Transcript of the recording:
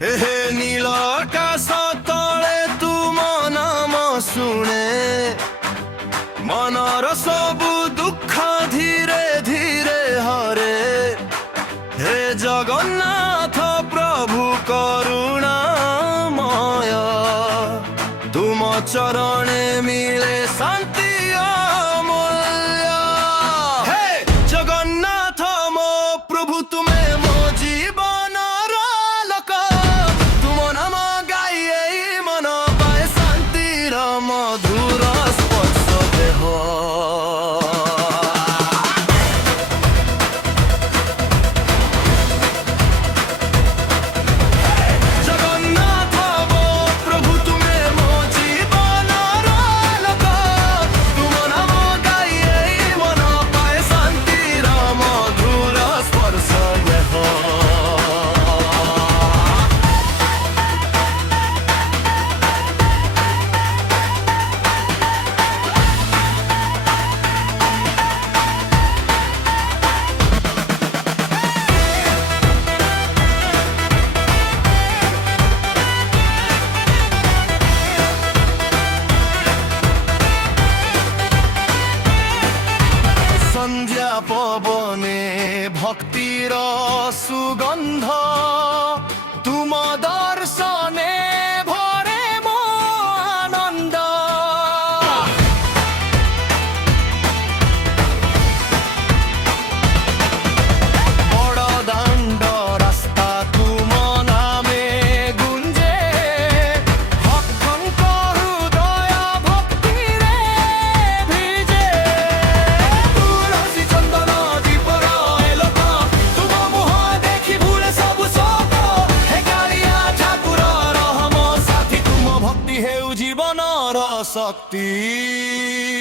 हे नील आकाश तले तुम नाम शुणे मनर सबु दुख धीरे धीरे हरे। हे जगन्नाथ प्रभु करुणामय तुम चरणे मिले शांति अमूल्य। हे जगन्नाथ मो प्रभु तुमे मो जीवन लोक तुम नाम गाइए मन पाए शांतिर मधुर स्पर्श देह। संध्या पवने भक्तिर सुगंध तुम दर्शने भरे मो आनंद। बड़ दांड रास्ता तुम नामे गुंजे भक्तंक हृदय भक्ति रे भिजे। जीवन शक्ति।